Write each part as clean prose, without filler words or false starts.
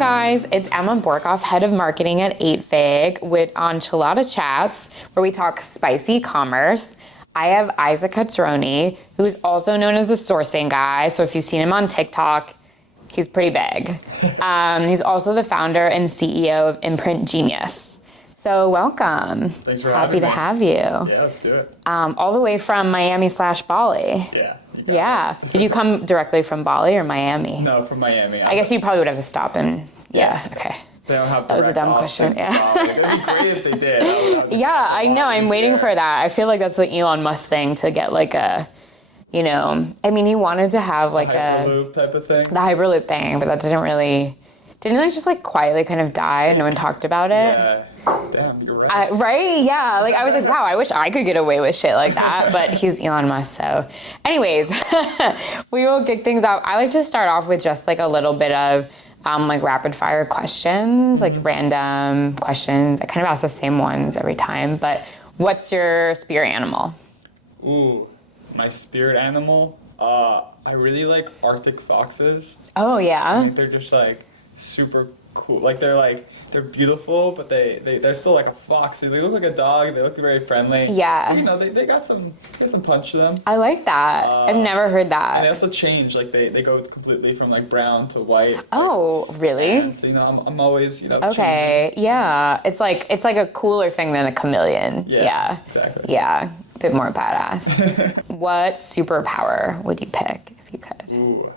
guys, it's Emma Borkoff, head of marketing at 8Fig on Chilada Chats, where we talk spicy commerce. I have Isaac Hetzroni, who is also known as the sourcing guy. So if you've seen him on TikTok, he's pretty big. He's also the founder and CEO of Imprint Genius. So welcome. Thanks for having me. Happy to have you. Yeah, let's do it. All the way from Miami/Bali. Yeah. Yeah. Did you come directly from Bali or Miami? No, from Miami. I guess you probably would have to stop and, yeah, okay. They don't have That was a dumb question, yeah. It'd be great if they did. Yeah, I know. I'm waiting for that. I feel like that's the Elon Musk thing to get like a, you know, I mean, he wanted to have like Hyperloop type of thing. The Hyperloop thing, but that didn't it like just like quietly kind of die and no one talked about it? Yeah. Damn, you're right. Right? Yeah. Like I was like, wow, I wish I could get away with shit like that, but he's Elon Musk, so. Anyways, we will kick things off. I like to start off with just like a little bit of like rapid fire questions, like random questions. I kind of ask the same ones every time, but what's your spirit animal? Ooh, my spirit animal? I really like Arctic foxes. Oh, yeah? They're just like super cool. Like they're beautiful, but they're still like a fox. So they look like a dog. They look very friendly. Yeah. You know, they got some punch to them. I like that. I've never heard that. And they also change. Like they go completely from like brown to white. Oh, really? And so I'm always Okay. changing. Yeah. It's like a cooler thing than a chameleon. Yeah. Exactly. Yeah. A bit more badass. What superpower would you pick if you could? Ooh,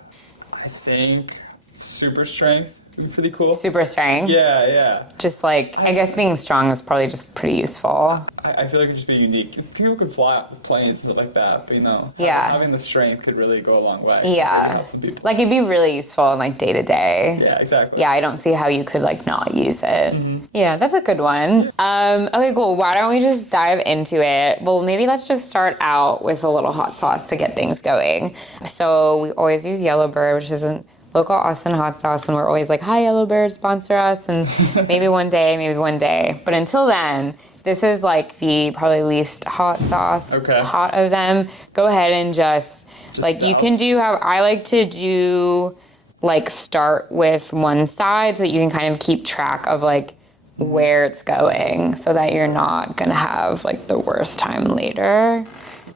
I think super strength would be pretty cool. Super strength? Yeah. Just like, I guess being strong is probably just pretty useful. I feel like it'd just be unique. People could fly with planes and stuff like that, but having the strength could really go a long way. Yeah. Help some people. Like it'd be really useful in like day to day. Yeah, exactly. Yeah, I don't see how you could like not use it. Mm-hmm. Yeah, that's a good one. Okay, cool. Why don't we just dive into it? Well, maybe let's just start out with a little hot sauce to get things going. So we always use Yellowbird, which isn't local Austin hot sauce, and we're always like, hi, Yellowbird, sponsor us, and maybe one day. But until then, this is like the probably least hot sauce hot of them. Go ahead and just like douse. You can do how I like to do, like start with one side so that you can kind of keep track of like where it's going so that you're not gonna have like the worst time later.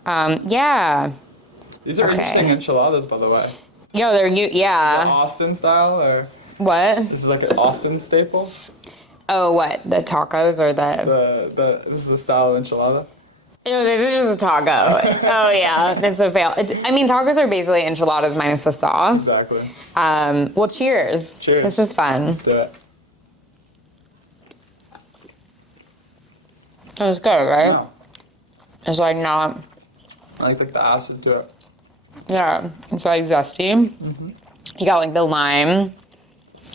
Yeah. These are interesting enchiladas, by the way. Yo, they're yeah. Is it Austin style or what? This is like an Austin staple. Oh, what? The tacos or the this is the style of enchilada. No, this is just a taco. Oh yeah, that's a fail. Tacos are basically enchiladas minus the sauce. Exactly. Well, cheers. Cheers. This is fun. Let's do it. It's good, right? No. It's like not. I like the acid to it. Yeah, it's like zesty. Mm-hmm. You got like the lime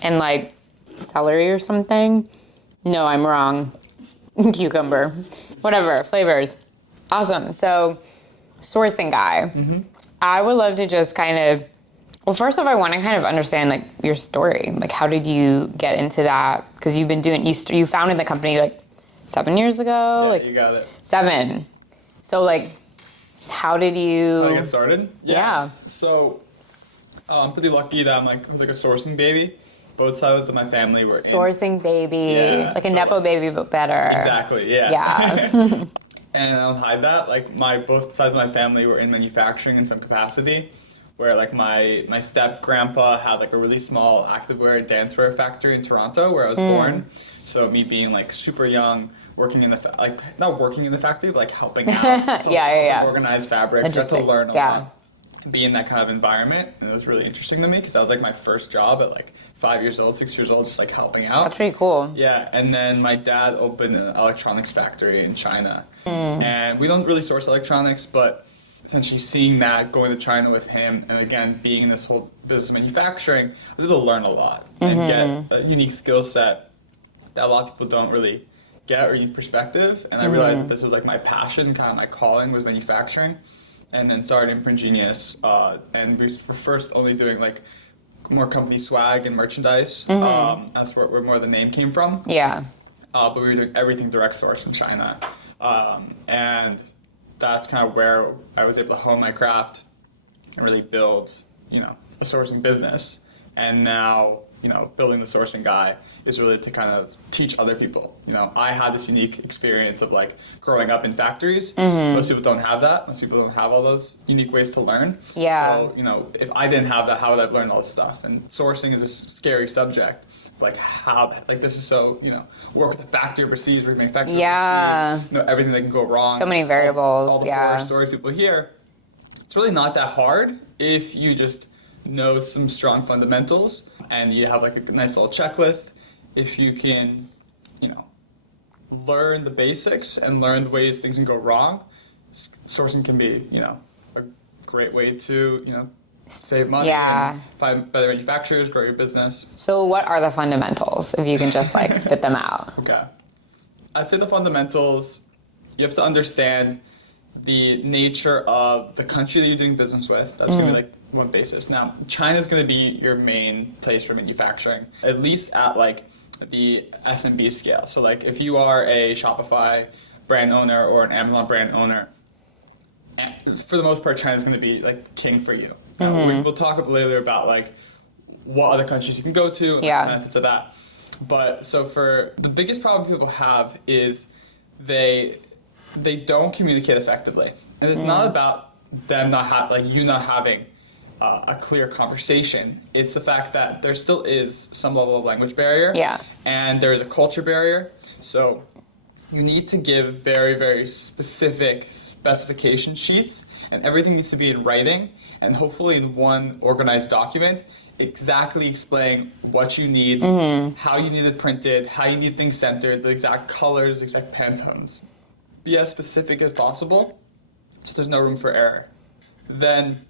and like celery or something. No, I'm wrong. Cucumber. Whatever, flavors. Awesome. So, sourcing guy. Mm-hmm. I would love to just kind of, well, first off, I want to kind of understand like your story. Like, how did you get into that? Because you've been doing, you founded the company like 7 years ago. Yeah, like you got it. 7. So like, how did you? How to get started? Yeah. So, I'm pretty lucky that I was like a sourcing baby. Both sides of my family were sourcing baby, like a nepo baby, but better. Exactly. Yeah. Yeah. And I don't hide that. Like both sides of my family were in manufacturing in some capacity. Where like my step grandpa had like a really small activewear and dancewear factory in Toronto where I was born. So me being like super young. Working in the not working in the factory, but like helping out, organize fabrics. Got to learn a lot, be in that kind of environment, and it was really interesting to me because that was like my first job at like 5 years old, 6 years old, just like helping out. That's pretty cool. Yeah, and then my dad opened an electronics factory in China, and we don't really source electronics, but essentially seeing that, going to China with him, and again being in this whole business of manufacturing, I was able to learn a lot and get a unique skill set that a lot of people don't really get or unique perspective, and I realized that this was like my passion, kind of my calling was manufacturing, and then started Imprint Genius, and we were first only doing like more company swag and merchandise. That's where more the name came from. Yeah. But we were doing everything direct source from China, and that's kind of where I was able to hone my craft and really build, a sourcing business. And now, building the sourcing guy is really to kind of teach other people. I had this unique experience of like growing up in factories. Most people don't have that. Most people don't have all those unique ways to learn. Yeah. So, if I didn't have that, how would I have learned all this stuff? And sourcing is a scary subject. Like this is so, work with a factory overseas, where you manufacture overseas, everything that can go wrong. So many variables, all the horror stories people hear. It's really not that hard if you just know some strong fundamentals and you have like a nice little checklist. If you can, learn the basics and learn the ways things can go wrong, sourcing can be, a great way to, save money and find better manufacturers, grow your business. So what are the fundamentals, if you can just like spit them out? Okay. I'd say the fundamentals, you have to understand the nature of the country that you're doing business with. That's going to be like one basis. Now, China's going to be your main place for manufacturing, at least at like the SMB scale. So like if you are a Shopify brand owner or an Amazon brand owner, for the most part, China's going to be like king for you. We'll talk later about like what other countries you can go to and the benefits of that. But so for the biggest problem people have is they don't communicate effectively, and it's not about them you not having a clear conversation. It's the fact that there still is some level of language barrier, and there is a culture barrier. So you need to give very, very specific specification sheets, and everything needs to be in writing, and hopefully in one organized document, exactly explaining what you need, how you need it printed, how you need things centered, the exact colors, the exact Pantones. Be as specific as possible, so there's no room for error. Then,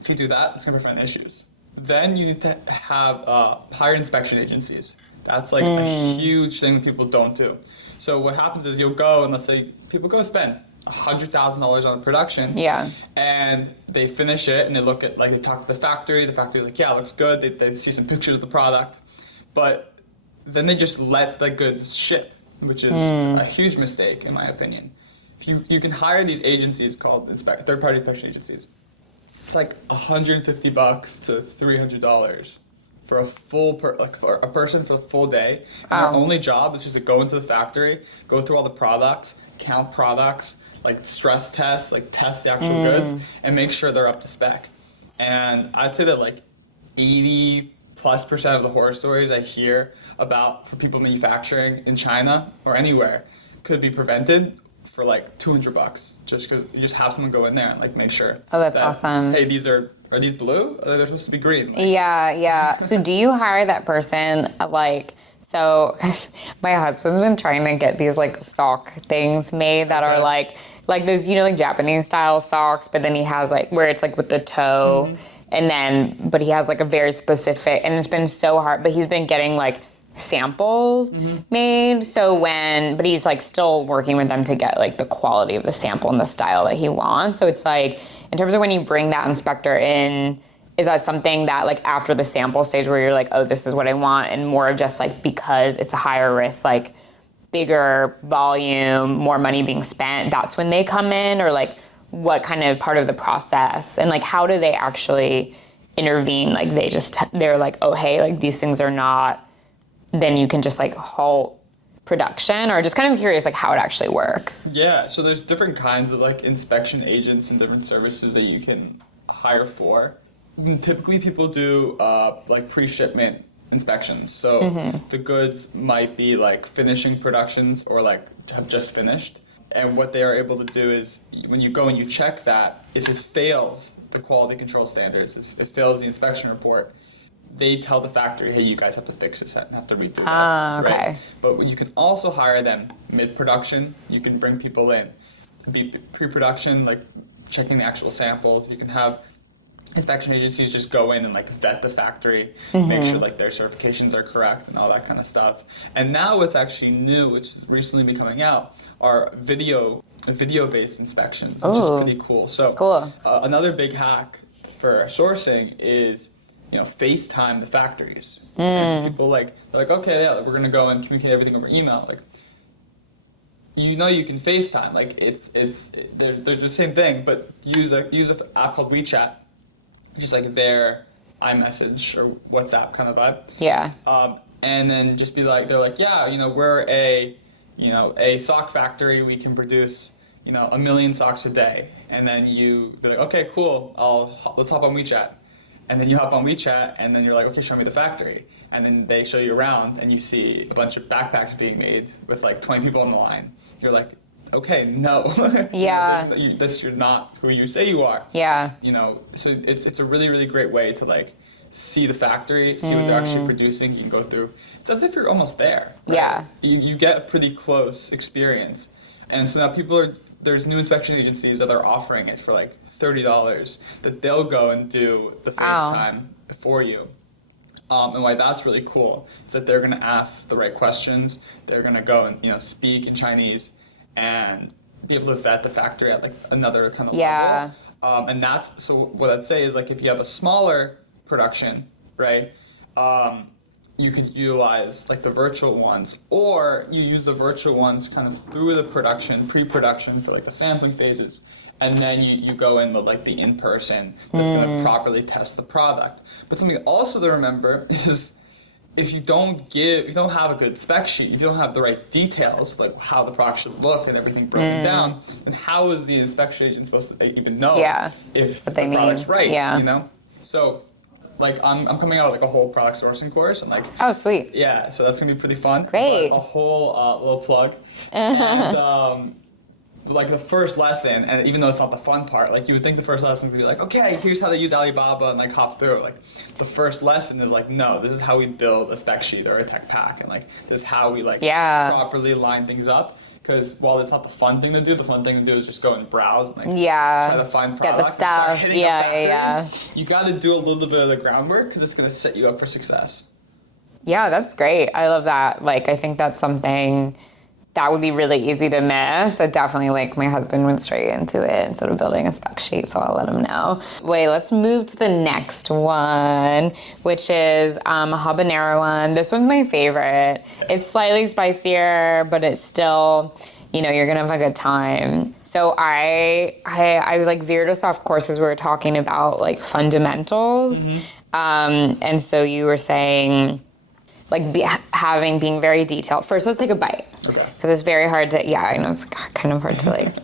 if you do that, it's going to prevent issues. Then you need to have hire inspection agencies. That's like a huge thing that people don't do. So what happens is you'll go and let's say people go spend $100,000 on the production. And they finish it and they look at, like, they talk to the factory. The factory's like, yeah, it looks good. They see some pictures of the product. But then they just let the goods ship, which is a huge mistake, in my opinion. If you can hire these agencies called third-party inspection agencies. It's like $150 to $300 for a for a person for a full day. And their only job is just to go into the factory, go through all the products, count products, like stress tests, like test the actual goods, and make sure they're up to spec. And I'd say that like 80+% of the horror stories I hear about for people manufacturing in China or anywhere could be prevented for like $200, just because you just have someone go in there and like make sure. Oh, that's awesome. Hey, are these blue? They're supposed to be green. Yeah. So do you hire that person so my husband's been trying to get these like sock things made that are like those, like Japanese style socks, but then he has like where it's like with the toe but he has like a very specific, and it's been so hard, but he's been getting like samples made. But he's like still working with them to get like the quality of the sample and the style that he wants. So it's like, in terms of when you bring that inspector in, is that something that like after the sample stage where you're like, oh, this is what I want, and more of just like because it's a higher risk, like bigger volume, more money being spent, that's when they come in? Or like what kind of part of the process, and like how do they actually intervene? Like they're like, oh, hey, like these things are not, then you can just like halt production? Or just kind of curious like how it actually works. Yeah, so there's different kinds of like inspection agents and different services that you can hire for. Typically people do like pre-shipment inspections. So the goods might be like finishing productions or like have just finished. And what they are able to do is when you go and you check that, if it fails the quality control standards, if it fails the inspection report, they tell the factory, hey, you guys have to fix this and have to redo it. Okay. Right? But you can also hire them mid-production. You can bring people in. Be pre-production, like checking the actual samples. You can have inspection agencies just go in and like vet the factory, make sure like their certifications are correct and all that kind of stuff. And now what's actually new, which has recently been coming out, are video-based inspections, which is pretty cool. So another big hack for sourcing is, FaceTime the factories. And so people they're like, okay, yeah, we're gonna go and communicate everything over email. Like, you can FaceTime. Like they're the same thing, but use an app called WeChat, which is like their iMessage or WhatsApp kind of vibe. Yeah. And then just be like, they're like, yeah, we're a sock factory. We can produce, 1 million socks a day. And then you be like, okay, cool. Let's hop on WeChat. And then you hop on WeChat, and then you're like, okay, show me the factory. And then they show you around, and you see a bunch of backpacks being made with like 20 people on the line. You're like, okay, no. Yeah. You're not who you say you are. Yeah. So it's a really, really great way to like see the factory, see what they're actually producing. You can go through. It's as if you're almost there. Right? Yeah. You get a pretty close experience. And so now there's new inspection agencies that are offering it for like $30 that they'll go and do the FaceTime for you. And why that's really cool is that they're going to ask the right questions. They're going to go and speak in Chinese and be able to vet the factory at like another kind of level. And so what I'd say is like if you have a smaller production, right? You could utilize like the virtual ones, or you use the virtual ones kind of through the pre-production for like the sampling phases. And then you go in with like the in-person that's going to properly test the product. But something also to remember is if you don't have a good spec sheet, if you don't have the right details of like how the product should look and everything broken down, then how is the inspection agent supposed to even know if the product's right? Yeah. So like I'm coming out with like a whole product sourcing course and like oh sweet. Yeah, so that's gonna be pretty fun. Great. But a whole little plug. And like the first lesson, and even though it's not the fun part, like you would think the first lesson would be like, okay, here's how they use Alibaba and like hop through it. Like the first lesson is like, no, this is how we build a spec sheet or a tech pack, and like this is how we like properly line things up. Because while it's not the fun thing to do, the fun thing to do is just go and browse and like try to find products. Get the stuff. Yeah. You got to do a little bit of the groundwork because it's going to set you up for success. Yeah, that's great. I love that. Like, I think that's something that would be really easy to miss. That definitely, like, my husband went straight into it instead of building a spec sheet, so I'll let him know. Wait, let's move to the next one, which is a habanero one. This one's my favorite. It's slightly spicier, but it's still, you're gonna have a good time. So I like veered us off course as we were talking about like fundamentals. And so you were saying like being very detailed. First, let's take a bite. Okay. Because it's very hard to, I know it's kind of hard to like.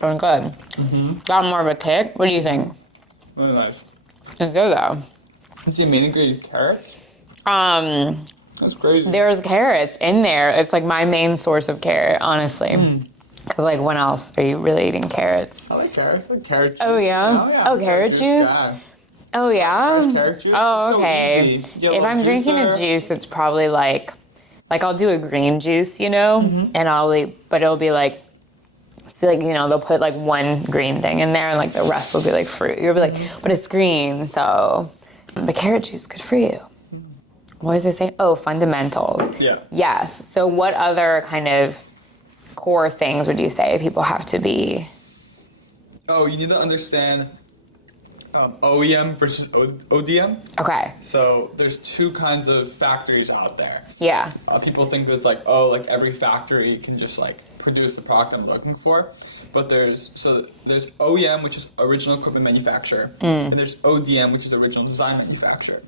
Doing good. Got more of a kick. What do you think? Very nice. It's good though. Is the main ingredient carrots? That's crazy. There's carrots in there. It's like my main source of carrot, honestly. Because like when else are you really eating carrots? I like carrots. I like carrot juice. Oh yeah? Oh, carrot juice? Guy. Oh yeah? Carrot juice? Oh, okay. So easy. If I'm drinking a juice, it's probably like I'll do a green juice, and but it'll be like, they'll put like one green thing in there and like the rest will be like fruit. You'll be like, but it's green, so, but carrot juice, good for you. What was I saying? Oh, fundamentals. Yeah. Yes. So what other kind of core things would you say people have to be? Oh, you need to understand OEM versus ODM. Okay. So there's two kinds of factories out there. Yeah. People think it's like, like every factory can just like produce the product I'm looking for. But there's OEM, which is original equipment manufacturer, and there's ODM, which is original design manufacturer.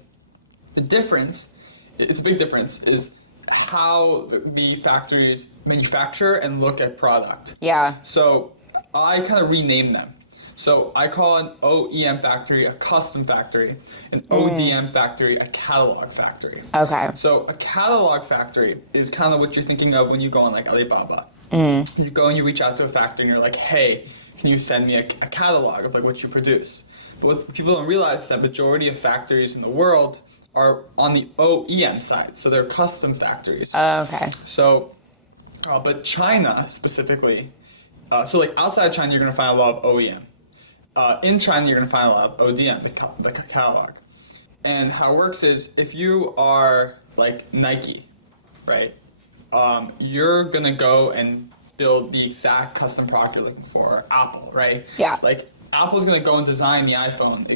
The difference, it's a big difference, is how the factories manufacture and look at product. Yeah. So I kind of rename them. So I call an OEM factory a custom factory, an ODM factory a catalog factory. Okay. So a catalog factory is kind of what you're thinking of when you go on like Alibaba. You go and you reach out to a factory and you're like, hey, can you send me a catalog of like what you produce? But what people don't realize is that majority of factories in the world are on the OEM side, so they're custom factories. Okay. So, but China specifically, so like outside China, you're gonna find a lot of OEM. In China, you're gonna find a lot of ODM, the catalog. And how it works is, if you are like Nike, right? You're gonna go and build the exact custom product you're looking for. Or Apple, right? Yeah. Like Apple's gonna go and design the iPhone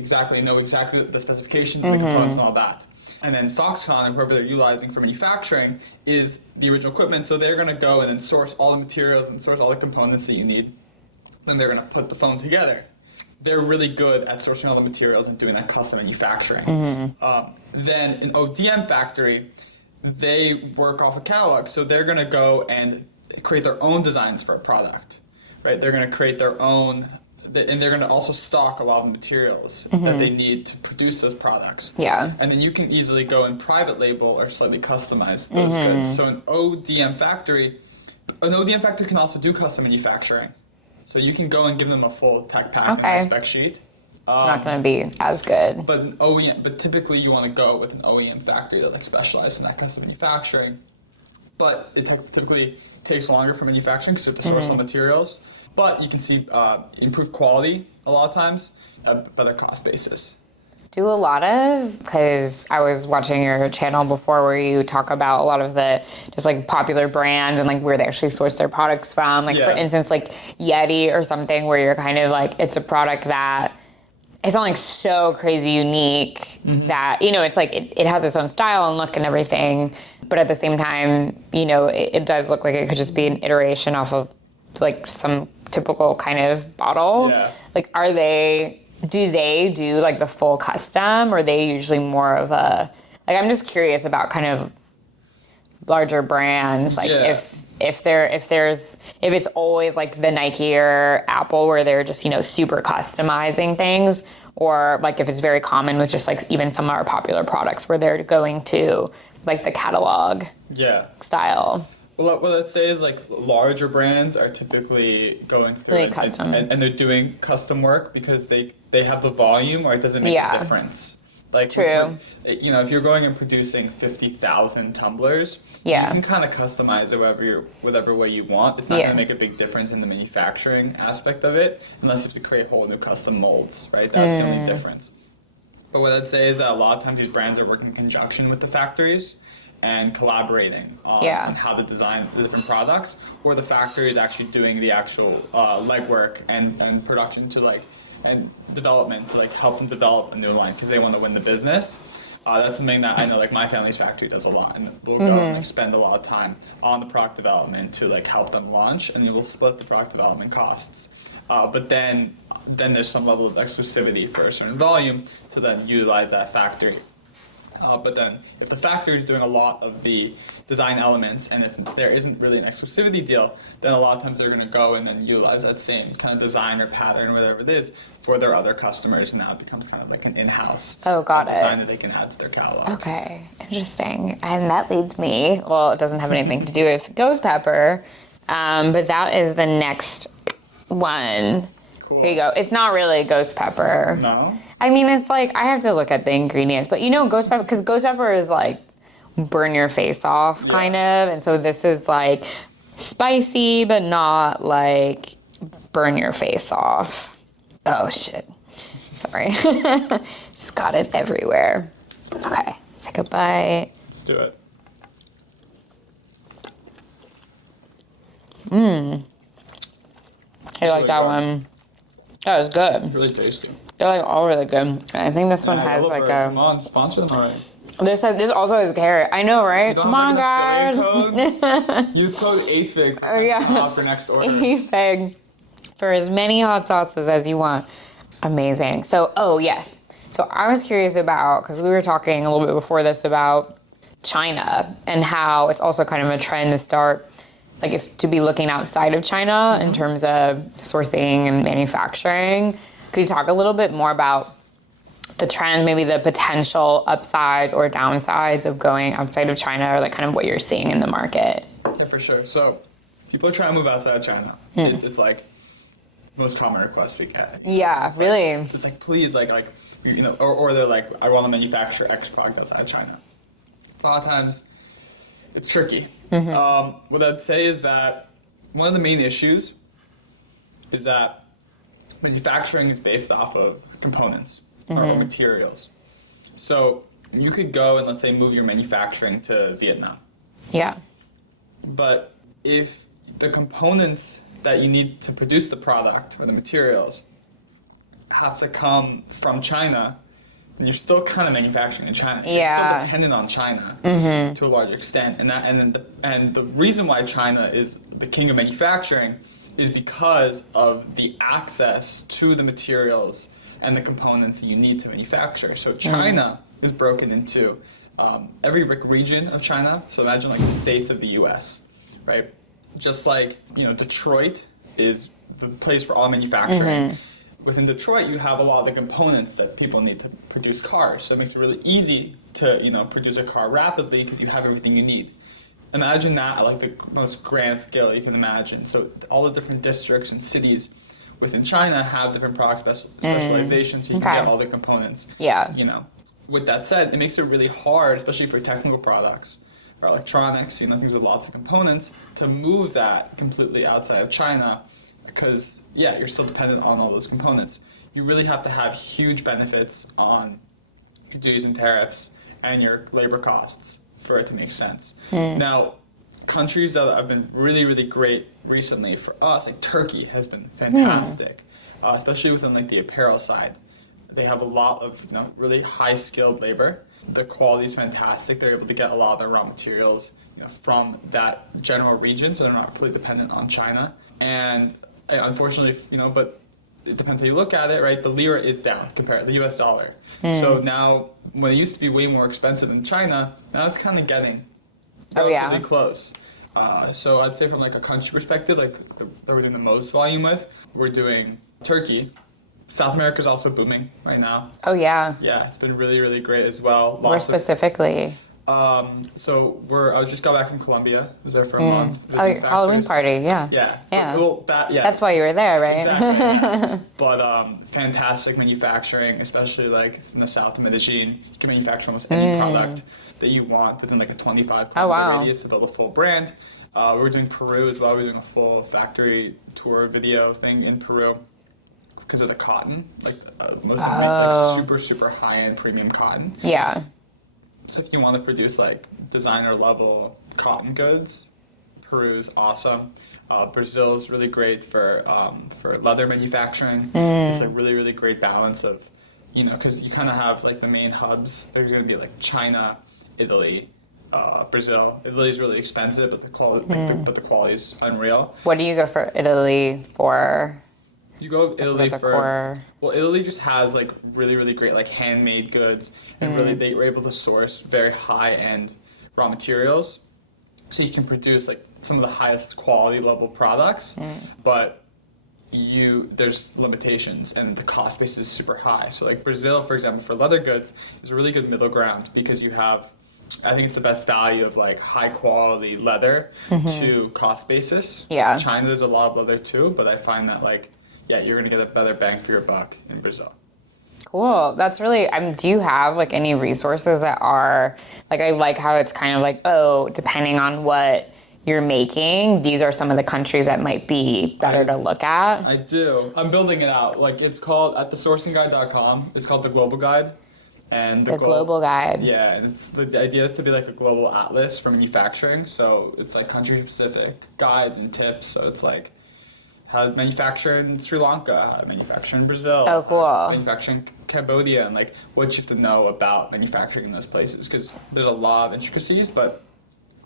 know exactly the specifications, the components, and all that. And then Foxconn, or whoever they're utilizing for manufacturing, is the original equipment. So they're gonna go and then source all the materials and source all the components that you need. then they're going to put the phone together. They're really good at sourcing all the materials and doing that custom manufacturing. Then an ODM factory, they work off a catalog, so they're going to go and create their own designs for a product, right? They're going to create their own, and they're going to also stock a lot of the materials that they need to produce those products. Yeah. And then you can easily go and private label or slightly customize those goods. So an ODM factory can also do custom manufacturing. So you can go and give them a full tech pack and spec sheet. Not going to be as good. But an OEM, but typically you want to go with an OEM factory that like specializes in that custom manufacturing. But it typically takes longer for manufacturing because you have to source all materials. But you can see improved quality a lot of times, a better cost basis. Do a lot of, because I was watching your channel before where you talk about a lot of the just like popular brands and like where they actually source their products from. Like for instance, like Yeti or something where you're kind of like, it's a product that it's not like so crazy unique that, you know, it's like it has its own style and look and everything. But at the same time, you know, it does look like it could just be an iteration off of like some typical kind of bottle. Yeah. Like, do they do like the full custom, or are they usually more of a, like, I'm just curious about kind of larger brands, like if it's always like the Nike or Apple where they're just, you know, super customizing things, or like if it's very common with just like even some of our popular products where they're going to like the catalog style. Well, what I'd say is like larger brands are typically going through really custom. And they're doing custom work because they have the volume, or it doesn't make a difference. Like, true. You know, if you're going and producing 50,000 tumblers, you can kind of customize it whatever way you want. It's not going to make a big difference in the manufacturing aspect of it, unless you have to create whole new custom molds, right? That's the only difference. But what I'd say is that a lot of times these brands are working in conjunction with the factories and collaborating on how to design the different products, or the factory is actually doing the actual legwork and production to like, and development to like help them develop a new line because they want to win the business. That's something that I know like my family's factory does a lot, and we'll go and like, spend a lot of time on the product development to like help them launch, and then we'll split the product development costs. But then there's some level of exclusivity for a certain volume to then utilize that factory. But then if the factory is doing a lot of the design elements and there isn't really an exclusivity deal, then a lot of times they're going to go and then utilize that same kind of design or pattern, whatever it is, for their other customers, and now it becomes kind of like an in-house design that they can add to their catalog. Okay, interesting. And that leads me, well, it doesn't have anything to do with ghost pepper, but that is the next one. Cool. Here you go. It's not really ghost pepper. No? I mean, it's like, I have to look at the ingredients, but you know ghost pepper, because ghost pepper is like burn your face off kind of, and so this is like spicy, but not like burn your face off. Oh shit. Sorry. Just got it everywhere. Okay, let's take a bite. Let's do it. I like that one. That was good. Really tasty. They're like all really good. I think this one has like a. Come on, sponsor them already. This also has carrot. I know, right? Come on, guys. Use code AFIG off your next order. AFIG for as many hot sauces as you want. Amazing. So, yes. So I was curious about, because we were talking a little bit before this about China and how it's also kind of a trend to start, like to be looking outside of China in terms of sourcing and manufacturing. Could you talk a little bit more about the trend, maybe the potential upsides or downsides of going outside of China, or like kind of what you're seeing in the market? Yeah, for sure. So people are trying to move outside of China. It's like most common request we get. Yeah, really. It's like, please, you know, or they're like, I want to manufacture X product outside of China. A lot of times, it's tricky. What I'd say is that one of the main issues is that manufacturing is based off of components or materials. So you could go and let's say move your manufacturing to Vietnam. Yeah. But if the components that you need to produce the product or the materials have to come from China, then you're still kind of manufacturing in China. You're still dependent on China to a large extent. And the reason why China is the king of manufacturing is because of the access to the materials and the components you need to manufacture. So China is broken into every region of China. So imagine like the states of the U.S., right? Just like, Detroit is the place for all manufacturing. Within Detroit, you have a lot of the components that people need to produce cars. So it makes it really easy to, produce a car rapidly because you have everything you need. Imagine that at like the most grand scale you can imagine. So all the different districts and cities within China have different product specializations, so you can get all the components. Yeah. With that said, it makes it really hard, especially for technical products or electronics, things with lots of components, to move that completely outside of China because, you're still dependent on all those components. You really have to have huge benefits on your duties and tariffs and your labor costs for it to make sense. Now, countries that have been really, really great recently for us, like Turkey has been fantastic, especially within like the apparel side. They have a lot of really high skilled labor. The quality is fantastic. They're able to get a lot of their raw materials from that general region, so they're not completely dependent on China. And unfortunately, but it depends how you look at it, right? The lira is down compared to the US dollar. So now, when it used to be way more expensive than China, now it's kind of getting relatively close. So I'd say from like a country perspective, like that we're doing the most volume with, we're doing Turkey. South America is also booming right now. Oh, yeah. Yeah, it's been really, really great as well. Where specifically? So I just got back from Colombia. I was there for a month. Oh, Halloween party, yeah. Yeah. Well, that's why you were there, right? Exactly. But fantastic manufacturing, especially like it's in the south of Medellin. You can manufacture almost any product that you want within like a 25-kilometer radius to build a full brand. We're doing Peru as well. We're doing a full factory tour video thing in Peru because of the cotton, like most of them make like super, super high-end premium cotton. Yeah. So if you want to produce like designer level cotton goods, Peru is awesome. Brazil is really great for leather manufacturing. It's a really, really great balance of, because you kind of have like the main hubs. There's going to be like China, Italy, Brazil. Italy is really expensive, but the quality is unreal. What do you go for Italy for? You go to Italy well, Italy just has like really, really great like handmade goods, and really they were able to source very high-end raw materials, so you can produce like some of the highest quality level products, but there's limitations and the cost base is super high. So like Brazil, for example, for leather goods is a really good middle ground because you have, I think it's the best value of like high quality leather to cost basis. Yeah. China, there's a lot of leather too, but I find that like, you're going to get a better bang for your buck in Brazil. Cool. That's really, do you have like any resources that are, like I like how it's kind of like, depending on what you're making, these are some of the countries that might be better to look at? I do. I'm building it out. Like it's called, at thesourcingguide.com, it's called the Global Guide. And the Global Guide. Yeah, and the idea is to be like a global atlas for manufacturing. So it's like country specific guides and tips. So it's like, how to manufacture in Sri Lanka, how to manufacture in Brazil. Oh, cool. Manufacture in Cambodia, and like what you have to know about manufacturing in those places, because there's a lot of intricacies, but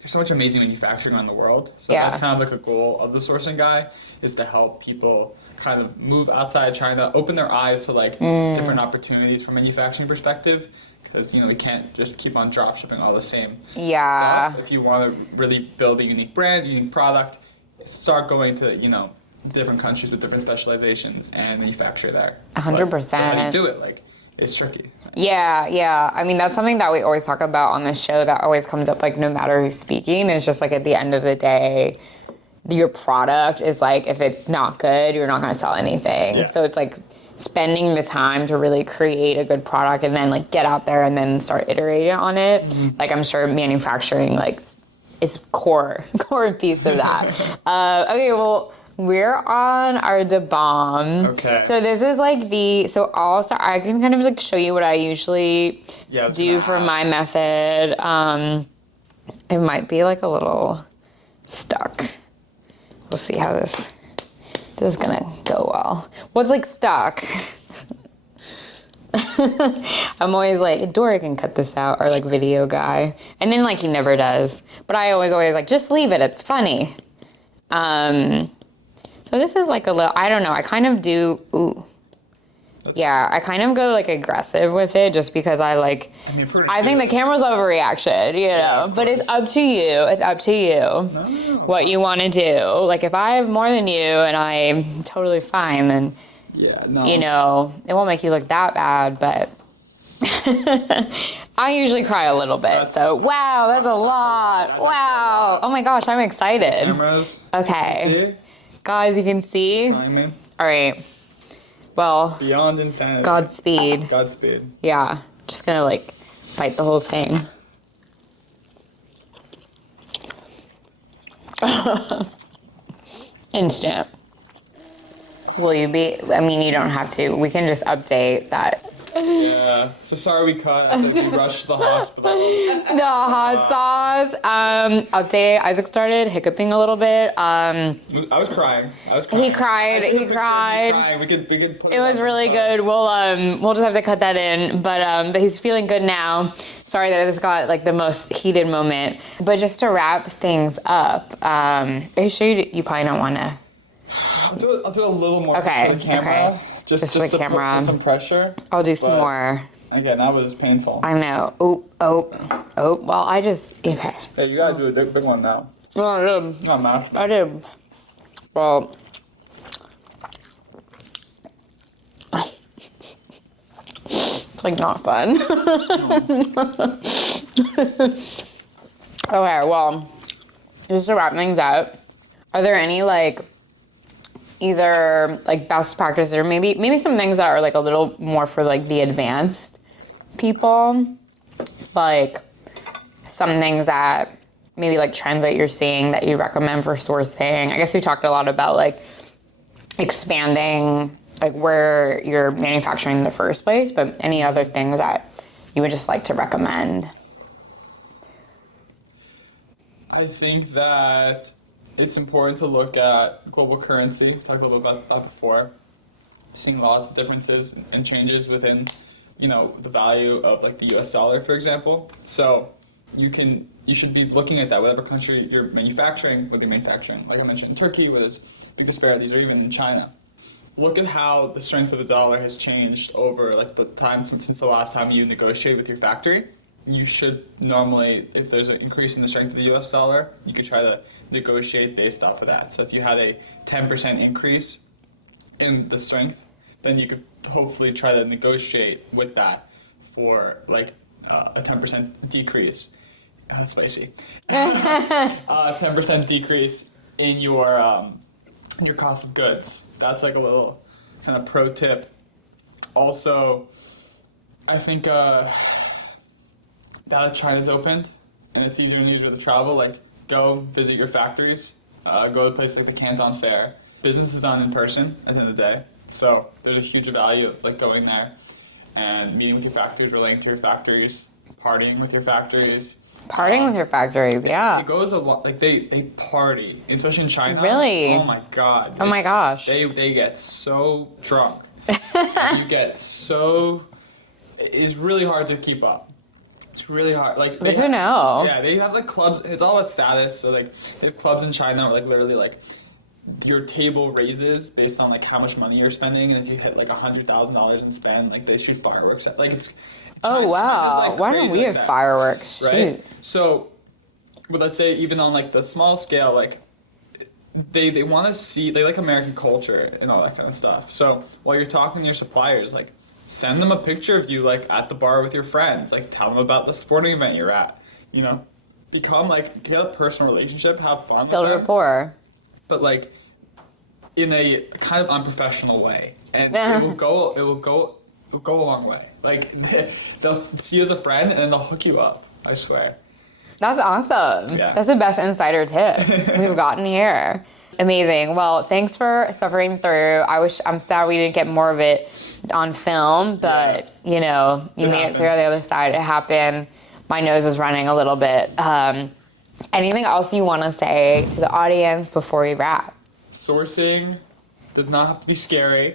there's so much amazing manufacturing around the world. So that's kind of like a goal of the Sourcing Guy, is to help people kind of move outside of China, open their eyes to like different opportunities from a manufacturing perspective, because we can't just keep on drop shipping all the same stuff. If you want to really build a unique brand, unique product, start going to different countries with different specializations and manufacture there. 100%. How you do it, like, it's tricky. Yeah. I mean, that's something that we always talk about on the show that always comes up, like, no matter who's speaking. It's just, like, at the end of the day, your product is, like, if it's not good, you're not going to sell anything. Yeah. So it's, like, spending the time to really create a good product and then, like, get out there and then start iterating on it. Like, I'm sure manufacturing, like, is core piece of that. Okay, well, we're on our Da Bomb. Okay. So this is like I can kind of like show you what I usually do for my method. It might be like a little stuck. We'll see how this is gonna go well. What's like stuck? I'm always like, Dora can cut this out, or like video guy. And then like he never does. But I always like, just leave it, it's funny. So So this is like a little, I don't know, I kind of do, yeah, I kind of go like aggressive with it just because I think the camera's overreaction, you know, but it's up to you. It's up to you what you want to do. Like if I have more than you and I'm totally fine, then, you know, it won't make you look that bad, but I usually cry a little bit. So, wow, that's a lot. Wow. Oh my gosh, I'm excited. Cameras. Okay. Guys, you can see? All right. Well, beyond insanity. Godspeed. Godspeed. Yeah. Just gonna like bite the whole thing. Instant. Will you be? I mean, you don't have to. We can just update that. Yeah. So sorry we cut. I think we rushed to the hospital. The hot sauce. Update. Isaac started hiccuping a little bit. I was crying. He cried. He cried. We could put it was really good. We'll just have to cut that in. But he's feeling good now. Sorry that this got like the most heated moment. But just to wrap things up, are you sure you probably don't want to? I'll do a little more for the camera. Okay. Just for the to camera. put some pressure. I'll do some more. Again, that was painful. I know. Oh. Well, okay. Hey, you gotta do a big one now. Well, I did. Not mashed. I did. Well. It's like not fun. Okay, well, just to wrap things up, are there any like either like best practices or maybe some things that are like a little more for like the advanced people, like some things that maybe like trends that you're seeing that you recommend for sourcing? I guess we talked a lot about like expanding like where you're manufacturing in the first place, but any other things that you would just like to recommend? I think that it's important to look at global currency. Talked a little bit about that before. Seeing lots of differences and changes within, you know, the value of like the US dollar, for example. So you should be looking at that, whatever country you're manufacturing, whether you're manufacturing, like I mentioned, in Turkey, where there's big disparities, or even in China. Look at how the strength of the dollar has changed over like the time since the last time you negotiated with your factory. You should normally, if there's an increase in the strength of the US dollar, you could try to negotiate based off of that. So if you had a 10% increase in the strength, then you could hopefully try to negotiate with that for like a 10% decrease. Oh, that's spicy. 10% decrease in your cost of goods. That's like a little kind of pro tip. Also, I think that China's opened and it's easier and easier to travel. Like, go visit your factories. Go to places like the Canton Fair. Business is done in person at the end of the day. So there's a huge value of like going there and meeting with your factories, relating to your factories, partying with your factories. Partying with your factory, yeah. It goes a lot, like they party, especially in China. Really? Oh my god. Oh my gosh. They get so drunk. You get so, it's really hard to keep up. It's really hard. Like, good to know. Yeah, they have like clubs. It's all about status. So like, they have clubs in China where like literally like your table raises based on like how much money you're spending, and if you hit like $100,000 in spend, like they shoot fireworks at. Like it's. Oh wow! Like why don't we have fireworks? Right. Shoot. So, but let's say even on like the small scale, like they want to see, they like American culture and all that kind of stuff. So while you're talking to your suppliers, like send them a picture of you like at the bar with your friends. Like tell them about the sporting event you're at. You know, become like get a personal relationship, have fun. Build rapport. But like in a kind of unprofessional way, and it will go a long way. Like they'll see you as a friend and then they'll hook you up. I swear. That's awesome. Yeah. That's the best insider tip we've gotten here. Amazing. Well, thanks for suffering through. I'm sad we didn't get more of it on film, but you know, you made it through on the other side. It happened. My nose is running a little bit. Anything else you want to say to the audience before we wrap? Sourcing does not have to be scary,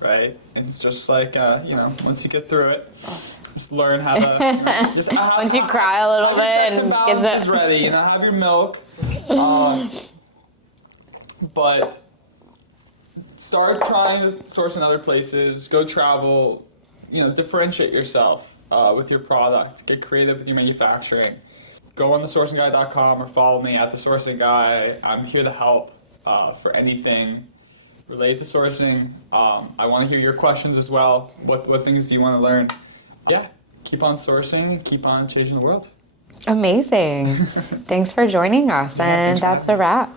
right? It's just like, you know, once you get through it, just learn how to... just, once you cry a little bit and get ready, you know, have your milk. But start trying to source in other places, go travel, differentiate yourself with your product, get creative with your manufacturing. Go on thesourcingguy.com or follow me at thesourcingguy. I'm here to help for anything related to sourcing. I want to hear your questions as well. What things do you want to learn? Yeah, keep on sourcing, keep on changing the world. Amazing. Thanks for joining us, and that's a wrap.